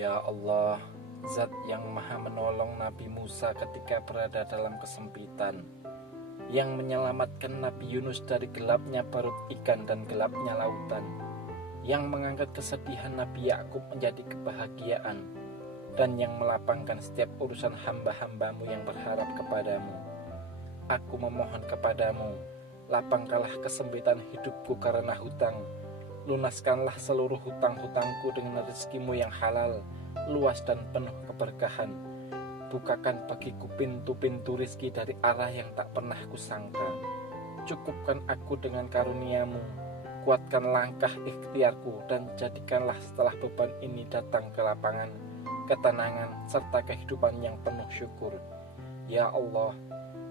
Ya Allah, Zat yang maha menolong Nabi Musa ketika berada dalam kesempitan, yang menyelamatkan Nabi Yunus dari gelapnya perut ikan dan gelapnya lautan, yang mengangkat kesedihan Nabi Yakub menjadi kebahagiaan, dan yang melapangkan setiap urusan hamba-hambamu yang berharap kepadamu. Aku memohon kepadamu, lapangkanlah kesempitan hidupku karena hutang. Lunaskanlah seluruh hutang-hutangku dengan rezekimu yang halal, luas dan penuh keberkahan. Bukakan bagiku pintu-pintu rizki dari arah yang tak pernah kusangka. Cukupkan aku dengan karuniamu, kuatkan langkah ikhtiarku, dan jadikanlah setelah beban ini datang ke lapangan, ketenangan, serta kehidupan yang penuh syukur. Ya Allah,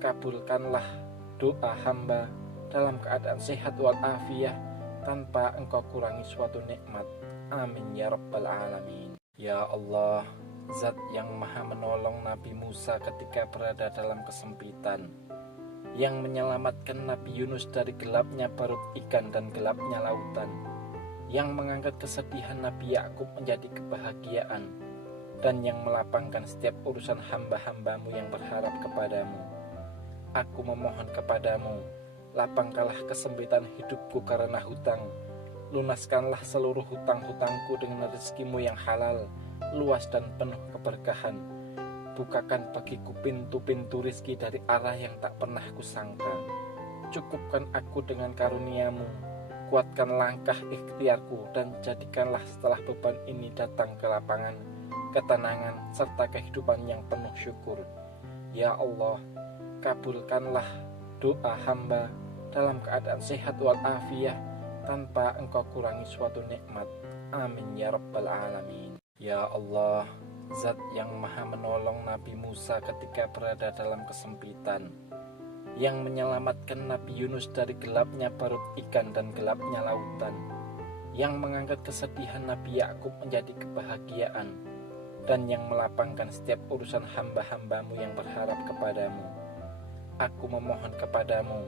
kabulkanlah doa hamba dalam keadaan sehat walafiat, tanpa engkau kurangi suatu nikmat. Amin ya rabbal alamin. Ya Allah, Zat yang maha menolong Nabi Musa ketika berada dalam kesempitan, yang menyelamatkan Nabi Yunus dari gelapnya perut ikan dan gelapnya lautan, yang mengangkat kesedihan Nabi Yakub menjadi kebahagiaan, dan yang melapangkan setiap urusan hamba-hambamu yang berharap kepadamu. Aku memohon kepadamu, lapangkanlah kesempitan hidupku karena hutang. Lunaskanlah seluruh hutang-hutangku dengan rezekimu yang halal, luas dan penuh keberkahan. Bukakan bagiku pintu-pintu rizki dari arah yang tak pernah kusangka. Cukupkan aku dengan karuniamu, kuatkan langkah ikhtiarku, dan jadikanlah setelah beban ini datang ke lapangan, ketenangan, serta kehidupan yang penuh syukur. Ya Allah, kabulkanlah doa hamba dalam keadaan sehat walafiat, tanpa engkau kurangi suatu nikmat. Amin ya rabbal alamin. Ya Allah, Zat yang maha menolong Nabi Musa ketika berada dalam kesempitan, yang menyelamatkan Nabi Yunus dari gelapnya perut ikan dan gelapnya lautan, yang mengangkat kesedihan Nabi Yakub menjadi kebahagiaan, dan yang melapangkan setiap urusan hamba-hambamu yang berharap kepadamu. Aku memohon kepadamu,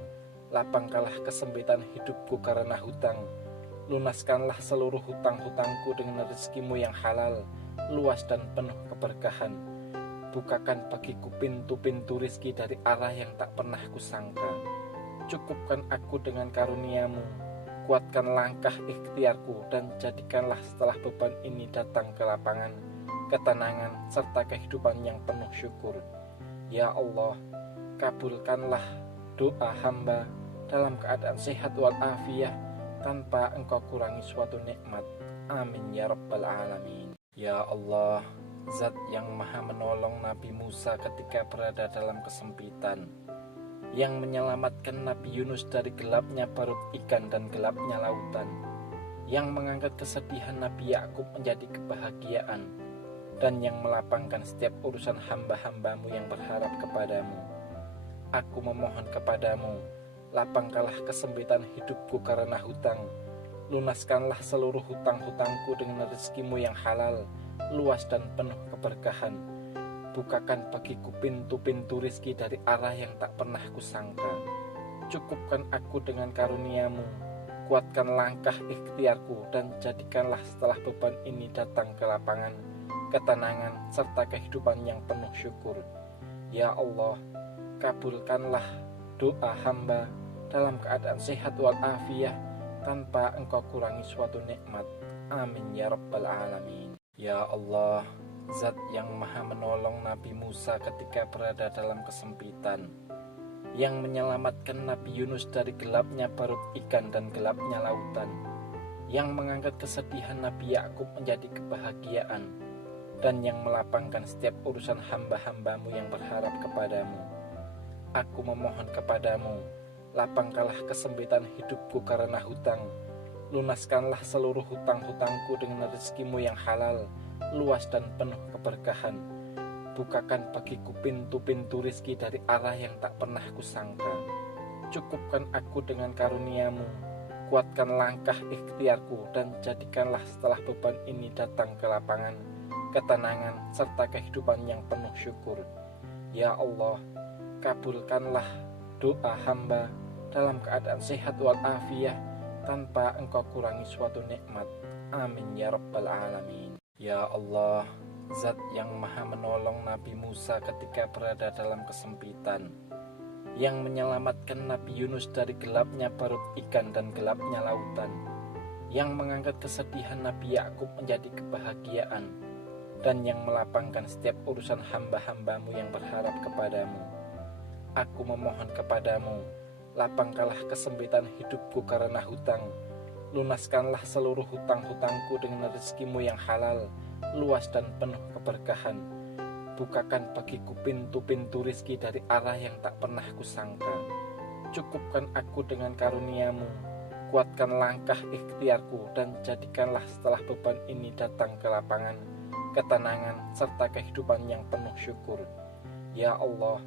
lapangkanlah kesempitan hidupku karena hutang. Lunaskanlah seluruh hutang-hutangku dengan rezekimu yang halal, luas dan penuh keberkahan. Bukakan bagiku pintu-pintu rizki dari arah yang tak pernah kusangka. Cukupkan aku dengan karuniamu, kuatkan langkah ikhtiarku, dan jadikanlah setelah beban ini datang ke lapangan, ketenangan, serta kehidupan yang penuh syukur. Ya Allah, kabulkanlah doa hamba dalam keadaan sehat walafiat, tanpa engkau kurangi suatu nikmat. Amin ya rabbal alamin. Ya Allah, Zat yang maha menolong Nabi Musa ketika berada dalam kesempitan, yang menyelamatkan Nabi Yunus dari gelapnya perut ikan dan gelapnya lautan, yang mengangkat kesedihan Nabi Yakub menjadi kebahagiaan, dan yang melapangkan setiap urusan hamba-hambamu yang berharap kepadamu. Aku memohon kepadamu, lapangkanlah kesempitan hidupku karena hutang. Lunaskanlah seluruh hutang-hutangku dengan rezekimu yang halal, luas dan penuh keberkahan. Bukakan bagiku pintu-pintu rizki dari arah yang tak pernah kusangka. Cukupkan aku dengan karuniamu, kuatkan langkah ikhtiarku, dan jadikanlah setelah beban ini datang ke lapangan, ketenangan, serta kehidupan yang penuh syukur. Ya Allah, kabulkanlah doa hamba dalam keadaan sehat walafiat, tanpa engkau kurangi suatu nikmat. Amin ya rabbal alamin. Ya Allah, Zat yang maha menolong Nabi Musa ketika berada dalam kesempitan, yang menyelamatkan Nabi Yunus dari gelapnya perut ikan dan gelapnya lautan, yang mengangkat kesedihan Nabi Yakub menjadi kebahagiaan, dan yang melapangkan setiap urusan hamba-hambamu yang berharap kepadamu. Aku memohon kepadamu, lapangkanlah kesempitan hidupku karena hutang. Lunaskanlah seluruh hutang-hutangku dengan rezekimu yang halal, luas dan penuh keberkahan. Bukakan bagiku pintu-pintu rizki dari arah yang tak pernah kusangka. Cukupkan aku dengan karuniamu, kuatkan langkah ikhtiarku, dan jadikanlah setelah beban ini datang ke lapangan, ketenangan, serta kehidupan yang penuh syukur. Ya Allah, kabulkanlah doa hamba dalam keadaan sehat walafiat, tanpa engkau kurangi suatu nikmat. Amin ya rabbal alamin. Ya Allah, Zat yang maha menolong Nabi Musa ketika berada dalam kesempitan, yang menyelamatkan Nabi Yunus dari gelapnya perut ikan dan gelapnya lautan, yang mengangkat kesedihan Nabi Yakub menjadi kebahagiaan, dan yang melapangkan setiap urusan hamba-hambamu yang berharap kepadamu. Aku memohon kepadamu, lapangkanlah kesempitan hidupku karena hutang. Lunaskanlah seluruh hutang-hutangku dengan rezekimu yang halal, luas dan penuh keberkahan. Bukakan bagiku pintu-pintu rizki dari arah yang tak pernah kusangka. Cukupkan aku dengan karuniamu, kuatkan langkah ikhtiarku, dan jadikanlah setelah beban ini datang ke lapangan, ketenangan, serta kehidupan yang penuh syukur. Ya Allah,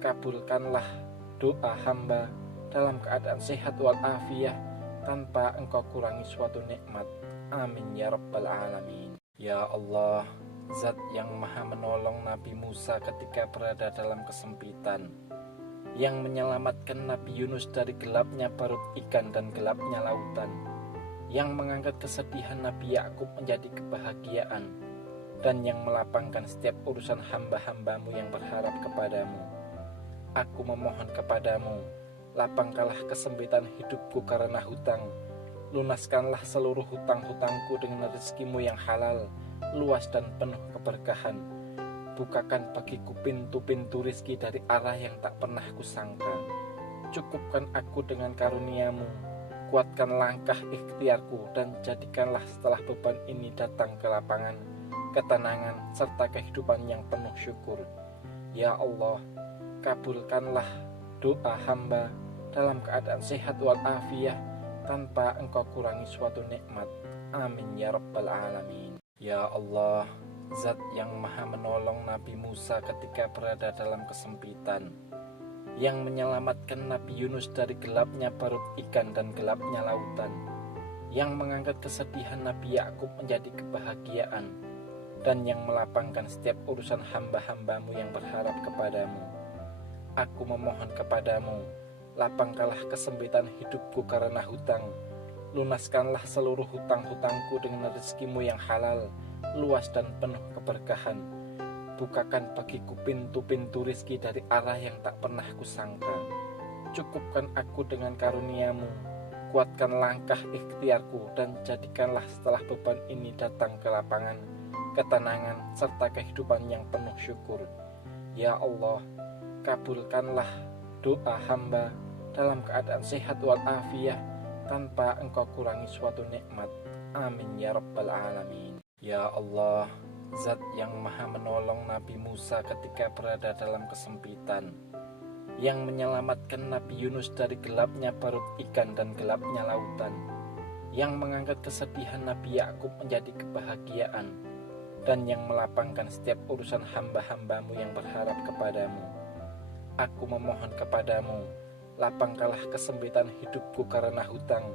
kabulkanlah doa hamba dalam keadaan sehat walafiat, tanpa engkau kurangi suatu nikmat. Amin ya rabbal alamin. Ya Allah, Zat yang maha menolong Nabi Musa ketika berada dalam kesempitan, yang menyelamatkan Nabi Yunus dari gelapnya perut ikan dan gelapnya lautan, yang mengangkat kesedihan Nabi Yakub menjadi kebahagiaan, dan yang melapangkan setiap urusan hamba-hambamu yang berharap kepadamu. Aku memohon kepadamu, lapangkanlah kesempitan hidupku karena hutang. Lunaskanlah seluruh hutang-hutangku dengan rezekimu yang halal, luas dan penuh keberkahan. Bukakan bagiku pintu-pintu rizki dari arah yang tak pernah kusangka. Cukupkan aku dengan karuniamu, kuatkan langkah ikhtiarku, dan jadikanlah setelah beban ini datang ke lapangan, ketenangan, serta kehidupan yang penuh syukur. Ya Allah, kabulkanlah doa hamba dalam keadaan sehat walafiat, tanpa engkau kurangi suatu nikmat. Amin ya rabbal alamin. Ya Allah, Zat yang maha menolong Nabi Musa ketika berada dalam kesempitan, yang menyelamatkan Nabi Yunus dari gelapnya perut ikan dan gelapnya lautan, yang mengangkat kesedihan Nabi Yakub menjadi kebahagiaan, dan yang melapangkan setiap urusan hamba-hambamu yang berharap kepadamu. Aku memohon kepadamu, lapangkanlah kesempitan hidupku karena hutang. Lunaskanlah seluruh hutang-hutangku dengan rezekimu yang halal, luas dan penuh keberkahan. Bukakan bagiku pintu-pintu rizki dari arah yang tak pernah kusangka. Cukupkan aku dengan karuniamu, kuatkan langkah ikhtiarku, dan jadikanlah setelah beban ini datang ke lapangan, ketenangan, serta kehidupan yang penuh syukur. Ya Allah, kabulkanlah doa hamba dalam keadaan sehat walafiat, tanpa engkau kurangi suatu nikmat. Amin ya rabbal alamin. Ya Allah, Zat yang maha menolong Nabi Musa ketika berada dalam kesempitan, yang menyelamatkan Nabi Yunus dari gelapnya perut ikan dan gelapnya lautan, yang mengangkat kesedihan Nabi Yakub menjadi kebahagiaan, dan yang melapangkan setiap urusan hamba-hambamu yang berharap kepadamu. Aku memohon kepadamu, lapangkanlah kesempitan hidupku karena hutang.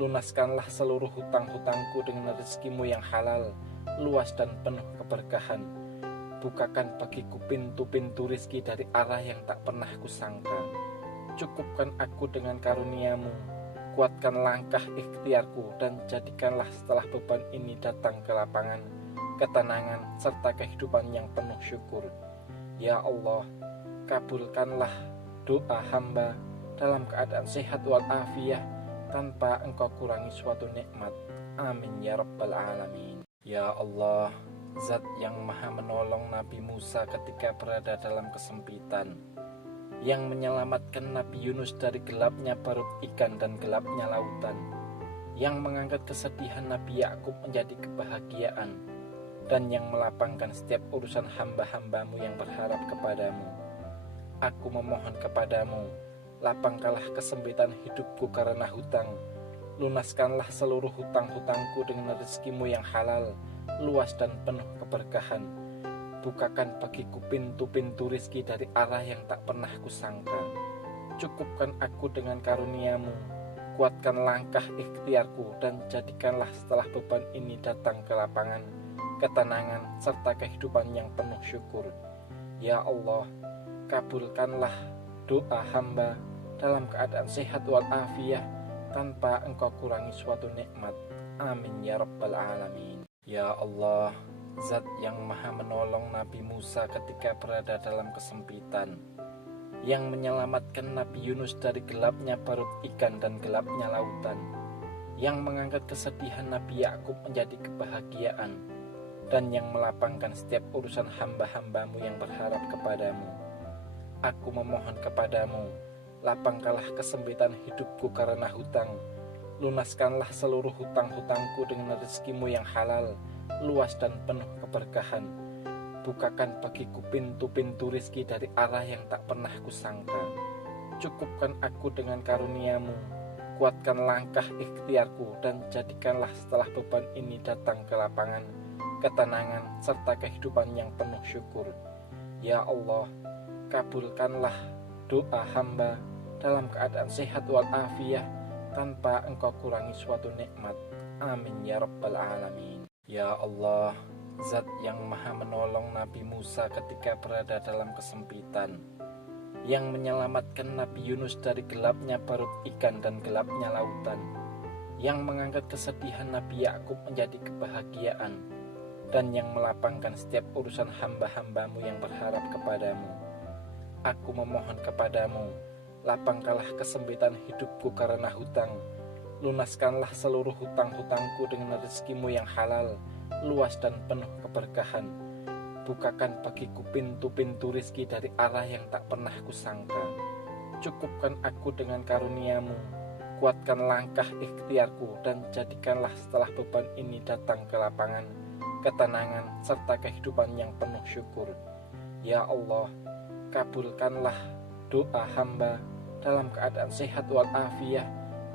Lunaskanlah seluruh hutang-hutangku dengan rezekimu yang halal, luas dan penuh keberkahan. Bukakan bagiku pintu-pintu rizki dari arah yang tak pernah kusangka. Cukupkan aku dengan karuniamu, kuatkan langkah ikhtiarku, dan jadikanlah setelah beban ini datang ke lapangan, ketenangan, serta kehidupan yang penuh syukur. Ya Allah, kabulkanlah doa hamba dalam keadaan sehat walafiat, tanpa engkau kurangi suatu nikmat. Amin ya rabbal alamin. Ya Allah, Zat yang maha menolong Nabi Musa ketika berada dalam kesempitan, yang menyelamatkan Nabi Yunus dari gelapnya perut ikan dan gelapnya lautan, yang mengangkat kesedihan Nabi Yakub menjadi kebahagiaan, dan yang melapangkan setiap urusan hamba-hambamu yang berharap kepadamu. Aku memohon kepadamu, lapangkanlah kesempitan hidupku karena hutang. Lunaskanlah seluruh hutang-hutangku dengan rezekimu yang halal, luas dan penuh keberkahan. Bukakan bagiku pintu-pintu rizki dari arah yang tak pernah kusangka. Cukupkan aku dengan karuniamu, kuatkan langkah ikhtiarku, dan jadikanlah setelah beban ini datang ke lapangan, ketenangan, serta kehidupan yang penuh syukur. Ya Allah, kabulkanlah doa hamba dalam keadaan sehat walafiat, tanpa engkau kurangi suatu nikmat. Amin ya rabbal alamin. Ya Allah, Zat yang maha menolong Nabi Musa ketika berada dalam kesempitan, yang menyelamatkan Nabi Yunus dari gelapnya perut ikan dan gelapnya lautan, yang mengangkat kesedihan Nabi Yakub menjadi kebahagiaan, dan yang melapangkan setiap urusan hamba-hambamu yang berharap kepadamu. Aku memohon kepadamu, lapangkanlah kesempitan hidupku karena hutang, lunaskanlah seluruh hutang-hutangku dengan rezekimu yang halal, luas dan penuh keberkahan. Bukakan bagiku pintu-pintu rizki dari arah yang tak pernah kusangka. Cukupkan aku dengan karuniamu, kuatkan langkah ikhtiarku, dan jadikanlah setelah beban ini datang kelapangan, ketenangan, serta kehidupan yang penuh syukur. Ya Allah, kabulkanlah doa hamba dalam keadaan sehat walafiat tanpa engkau kurangi suatu nikmat. Amin ya rabbal alamin. Ya Allah, Zat yang maha menolong Nabi Musa ketika berada dalam kesempitan, yang menyelamatkan Nabi Yunus dari gelapnya perut ikan dan gelapnya lautan, yang mengangkat kesedihan Nabi Yakub menjadi kebahagiaan, dan yang melapangkan setiap urusan hamba-hambamu yang berharap kepadamu. Aku memohon kepadamu, lapangkanlah kesempitan hidupku karena hutang, lunaskanlah seluruh hutang-hutangku dengan rezekimu yang halal, luas dan penuh keberkahan. Bukakan bagiku pintu-pintu rizki dari arah yang tak pernah kusangka. Cukupkan aku dengan karuniamu, kuatkan langkah ikhtiarku, dan jadikanlah setelah beban ini datang kelapangan, ketenangan, serta kehidupan yang penuh syukur. Ya Allah, kabulkanlah doa hamba dalam keadaan sehat walafiat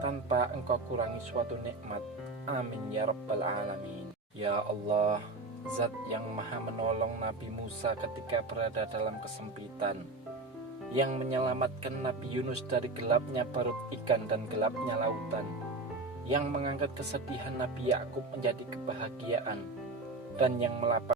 tanpa engkau kurangi suatu nikmat. Amin ya rabbal alamin. Ya Allah, Zat yang maha menolong Nabi Musa ketika berada dalam kesempitan, yang menyelamatkan Nabi Yunus dari gelapnya perut ikan dan gelapnya lautan, yang mengangkat kesedihan Nabi Yakub menjadi kebahagiaan, dan yang melapangkan